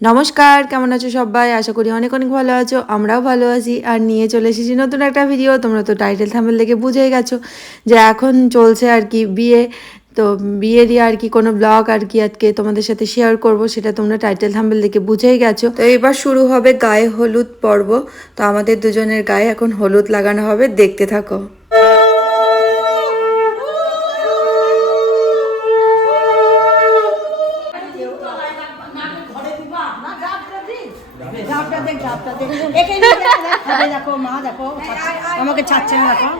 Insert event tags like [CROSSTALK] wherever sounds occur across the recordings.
নমস্কার, কেমন আছো সবাই? আশা করি অনেক অনেক ভালো আছো, আমরাও ভালো আছি। আর নিয়ে চলে এসেছি নতুন একটা ভিডিও তোমরা তো টাইটেল থামেল দেখে বুঝেই গেছো যে এখন চলছে আর কি বিয়ে। তো বিয়েরই আর কি কোনো ব্লগ আর কি আজকে তোমাদের সাথে শেয়ার করব, সেটা তোমরা টাইটেল থাম্বেল দেখে বুঝেই গেছো। তো এবার শুরু হবে গায়ে হলুদ পর্ব। তো আমাদের দুজনের গায়ে এখন হলুদ লাগানো হবে, দেখতে থাকো। আমাকে ছাড়ছে না দেখো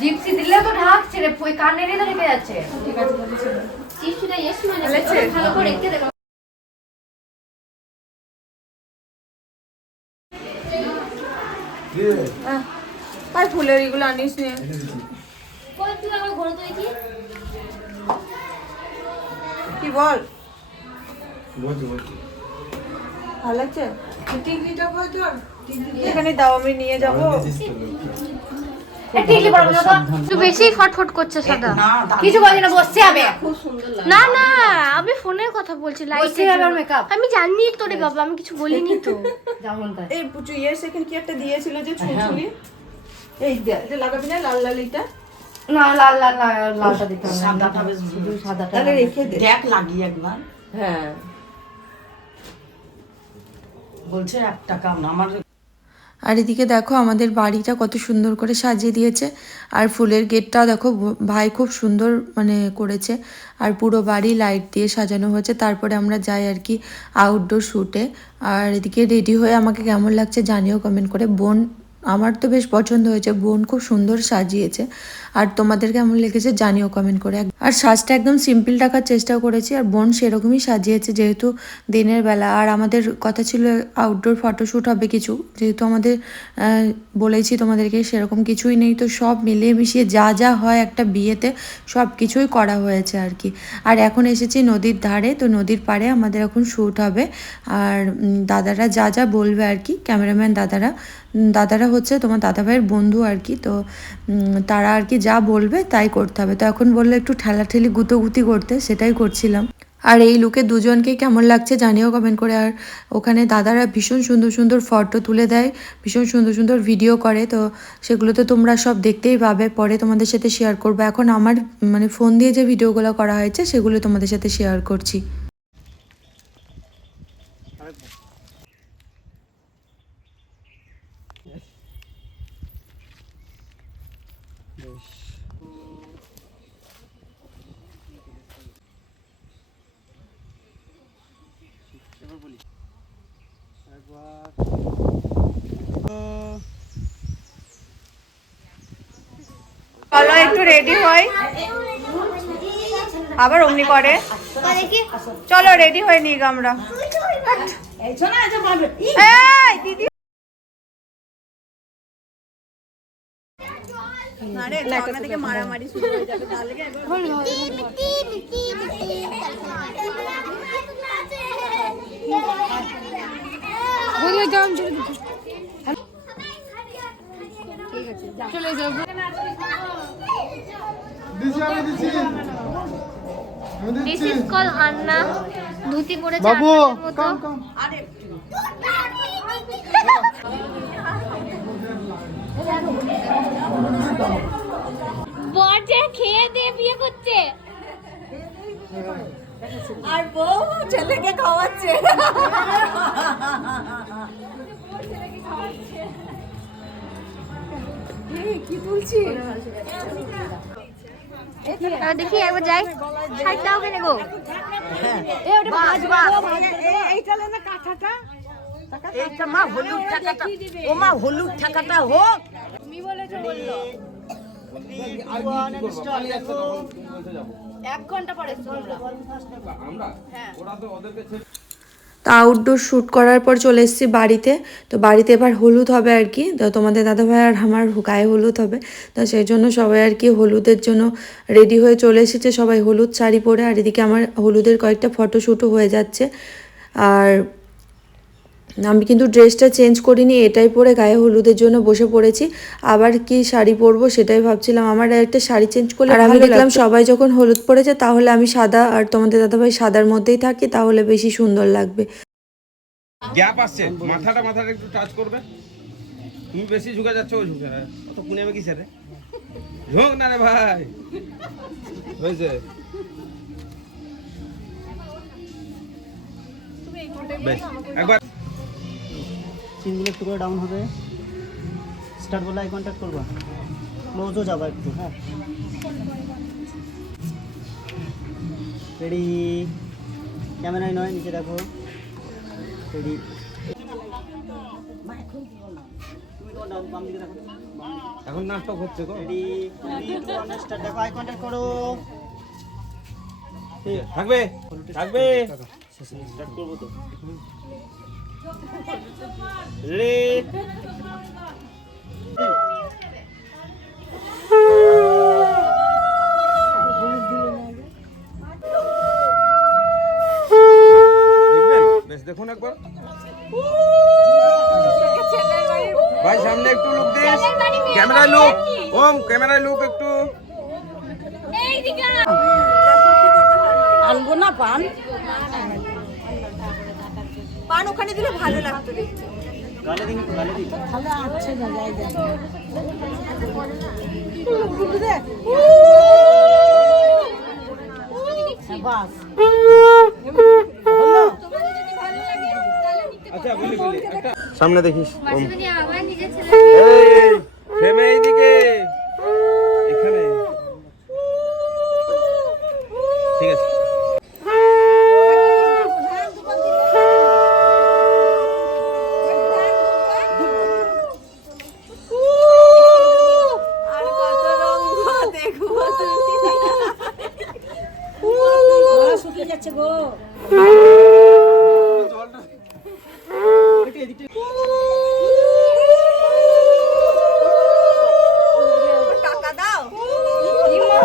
জিপসি দিলে তো ঢাকছে রে ওই কানেরই তো ঢেকে যাচ্ছে। ইয়েস মানে ভালো করে রেখে দেবো তাই ফুলের এগুলো আনিস নে। কি? বল? ভালো লাগছে? টিকলিটা কই তোর? এখানে দাও আমি নিয়ে যাব। টিকলি পড়াবো না তো বেশি ফটফট করছে সাদা। কিছু বলছি না বসতে হবে। না না আমি ফোনের কথা বলছি মেকআপ আমি জানি তো রে বাবা আমি কিছু বলিনি তো। [LAUGHS] যেমন তাই এই পুচু ইয়ের সেখানে কি একটা দিয়েছিল যে ছুঁচুরি এই দে যে লাগাবি না লাল লাল এটা না লাল লাল লাল লালটা দিতে হবে সাদাটা শুধু সাদাটা রেখে দে। দেখ লাগিয়ে একবার। হ্যাঁ। বলছে এক টাকা আমার আর এদিকে দেখো আমাদের বাড়িটা কত সুন্দর করে সাজিয়ে দিয়েছে। আর ফুলের গেটটাও দেখো ভাই খুব সুন্দর মানে করেছে। আর পুরো বাড়ি লাইট দিয়ে সাজানো হয়েছে। তারপরে আমরা যাই আর কি আউটডোর শ্যুটে আর এদিকে রেডি হয়ে আমাকে কেমন লাগছে জানিও কমেন্ট করে। বোন, আমার তো বেশ পছন্দ হয়েছে। বোন খুব সুন্দর সাজিয়েছে। আর তোমাদের কেমন লেগেছে জানিও কমেন্ট করে। আর সাজটা একদম সিম্পল রাখার চেষ্টা করেছি, আর বোন সেরকমই সাজিয়েছে যেহেতু দিনের বেলা। আর আমাদের কথা ছিল আউটডোর ফটোশ্যুট হবে কিছু, যেহেতু আমাদের বলেছি তোমাদেরকে সেরকম কিছুই নেই। তো সব মিলিয়ে মিশিয়ে যা যা হয় একটা বিয়েতে সব কিছুই করা হয়েছে আর কি। আর এখন এসেছি নদীর ধারে, তো নদীর পাড়ে আমাদের এখন শ্যুট হবে। আর দাদারা যা যা বলবে আর কি ক্যামেরাম্যান দাদারা দাদারা হচ্ছে তোমার দাদাভাইয়ের বন্ধু আর কি। তো তারা আর কি যা বলবে তাই করতে হবে। তো এখন বলল একটু ঠেলাঠেলি, গুতোগুতি করতে, সেটাই করছিলাম। আর এই লুকে দুজনকে কেমন লাগছে জানিও কমেন্ট করে। আর ওখানে দাদারা ভীষণ সুন্দর সুন্দর ফটো তুলে দেয়, ভীষণ সুন্দর সুন্দর ভিডিও করে। তো সেগুলো তো তোমরা সব দেখতেই পাবে। পরে তোমাদের সাথে শেয়ার করব। এখন আমার মানে ফোন দিয়ে যে ভিডিওগুলো করা হয়েছে, সেগুলো তোমাদের সাথে শেয়ার করছি। চলো একটু রেডি হই। আবার অমনি করে। চলো রেডি হয়ে নিই আমরা। দিদি। আরে সামনে থেকে মারামারি শুরু হয়ে যাবে তাহলে কি একবার দিস ইজ কল আন্না ধুতি পরে বাবু কাম কাম বর যে খেয়ে দিয়ে বিয়ে করছে আর বউ ছেলেকে খাওয়াচ্ছে। দেখি একবার যাই। সাইড দাও কেন গো? এইটা মা হলুদ টাকাটা। ও মা হলুদ টাকাটা হোক। এক ঘণ্টা পরে তা আউটডোর শ্যুট করার পর চলে এসেছি বাড়িতে। তো বাড়িতে এবার হলুদ হবে আর কি। তো তোমাদের দাদাভাই আর আমার গায়ে হলুদ হবে। তো সেই জন্য সবাই আর কি হলুদের জন্য রেডি হয়ে চলে এসেছে। সবাই হলুদ শাড়ি পরে। আর এদিকে আমার হলুদের কয়েকটা ফটোশ্যুটও হয়ে যাচ্ছে। আর আমি কিন্তু ড্রেসটা চেঞ্জ করিনি এটাই পরে গায়ে হলুদের জন্য বসে পড়েছি। আবার কি শাড়ি পরবো সেটাই ভাবছিলাম। আমার একটা শাড়ি চেঞ্জ করলে আর আমি দেখলাম সবাই যখন হলুদ পরেছে তাহলে আমি সাদা আর তোমাদের দাদাভাই সাদার মধ্যেই থাকি তাহলে বেশি সুন্দর লাগবে। গ্যাপ আসছে। মাথাটা মাথাটা একটু টাচ করবে। তুমি বেশি ঝুঁকে যাচ্ছ ওই ঝুঁকে অত কুনে কি স্যার ঝোঁক না রে ভাই। হয়েছে। একবার সিনগুলো একটু করে ডাউন হবে। স্টার্ট বলে আই কন্ট্যাক্ট করবা। ক্লোজও যাবা একটু হ্যাঁ। রেডি ক্যামেরায় নয় নিচে দেখো। রেডি এখন নাটক হচ্ছে রেডি স্টার্ট দেখো আই কন্ট্যাক্ট করো। থাকবে? থাকবে? স্টার্ট করব তো। রেডি দেখবেন বেশ দেখুন একবার ভাই সামনে একটু লুক দিন ক্যামেরায় লুক ওম ক্যামেরায় লুক একটু আনব না পান পান ওখানে দিলে ভালো লাগতো সামনে দেখিস। আবার নিজের ছেলে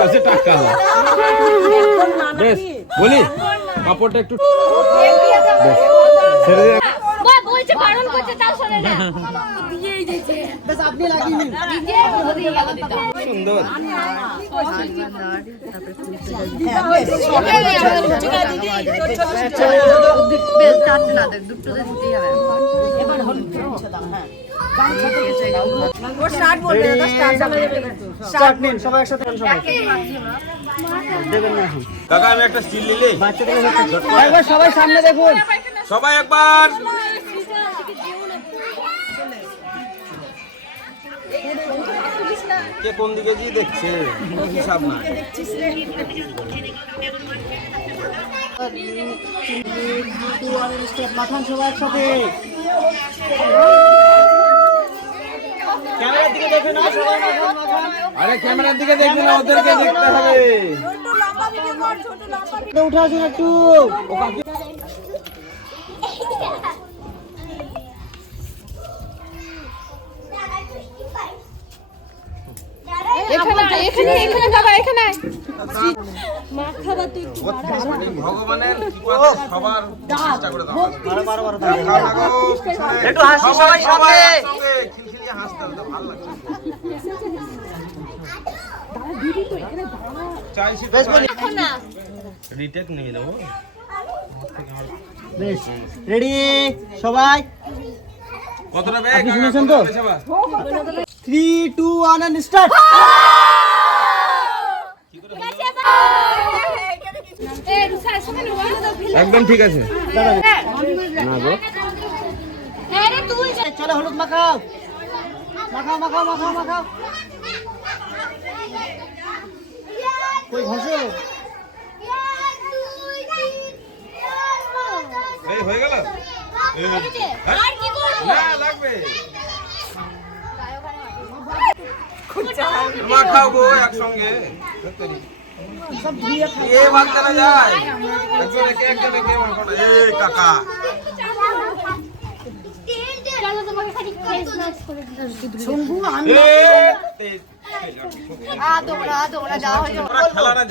কাছে টাকা বেশ বলি কাপড়টা একটু বেশ ছেড়ে দে। বলছে বারণ করছে তাও শোনে না। দিয়েই দিয়েছে বেশ আপনি লাগিয়ে নিন। দিয়ে গেল দিতে সুন্দর। নিন সবাই সবাই দেবেন না এখন কাকা আমি একটা স্টিল নিলে একবার সবাই সামনে দেখুন সবাই একবার কে কোন দিকে জি দেখছে হিসাব না মাখান সবাই একসাথে ক্যামেরার দিকে না? মাখান আরে ক্যামেরার দিকে দেখবি না ওদেরকে দেখতে হবে। ছোট লম্বা ভিডিও কর ছোট লম্বা এটা উঠে আসুন একটু। [LAUGHS] রিটেক নিয়ে নেব। বেশ রেডি সবাই। কতটা ব্যাগ শুনেছেন তো? Three two one and start একদম ঠিক আছে। না গো। চলো হলুদ মাখাও। মাখাও মাখাও মাখাও মাখাও। কই ঘষো এই হয়ে গেল? আর কি করব না লাগবে। মাখাও গো, একসঙ্গে।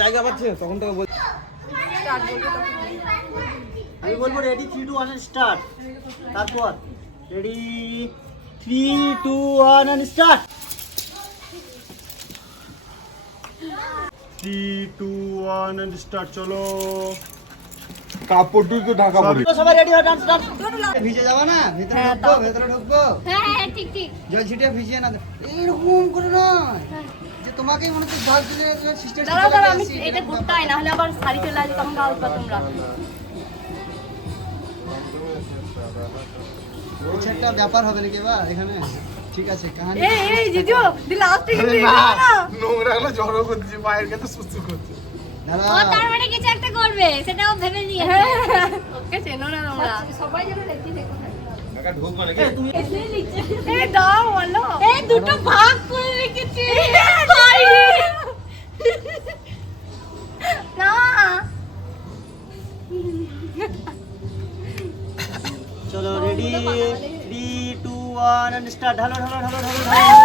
জায়গা পাচ্ছে, তখন আমি বলব ready three two one start তারপর ready three two one start three two one and start চলো কাপড়টি তো ঢাকা পড়ে। সবাই রেডি হও ডান্স ডান্স ভিজে যাবা না? ভিতরে ঢুকবো ভিতরে ঢুকবো। হ্যাঁ হ্যাঁ ঠিক ঠিক। জল ছিটিয়ে ভিজিয়ে না দে। এইরকম করে নয়। যে তোমাকেই মনে হচ্ছে ভাগ দিলে সিস্টেম দাঁড়াও দাঁড়াও আমি এটা হয় না হলে আবার শাড়ি চলে আসবে তখন গাউবা তোমরা। কিছু একটা ব্যাপার হবে নাকি বা এখানে? ঠিক আছে কাহানি এই এই জিজু দি লাস্ট এগোলো না নোংরা গুলো জড়ো করছে বাইরের কাছে সুস্থ করছে। ও তার মানে কিছু একটা করবে সেটাও ভেবে নিয়ে। ওকে চেনো না তোমরা সবাই যেন দেখি দেখো। কাকা ঢুকবো নাকি? এই দাও বলো। এই দুটো ঢালো ঢালো ঢালো ঢালো ঢালো।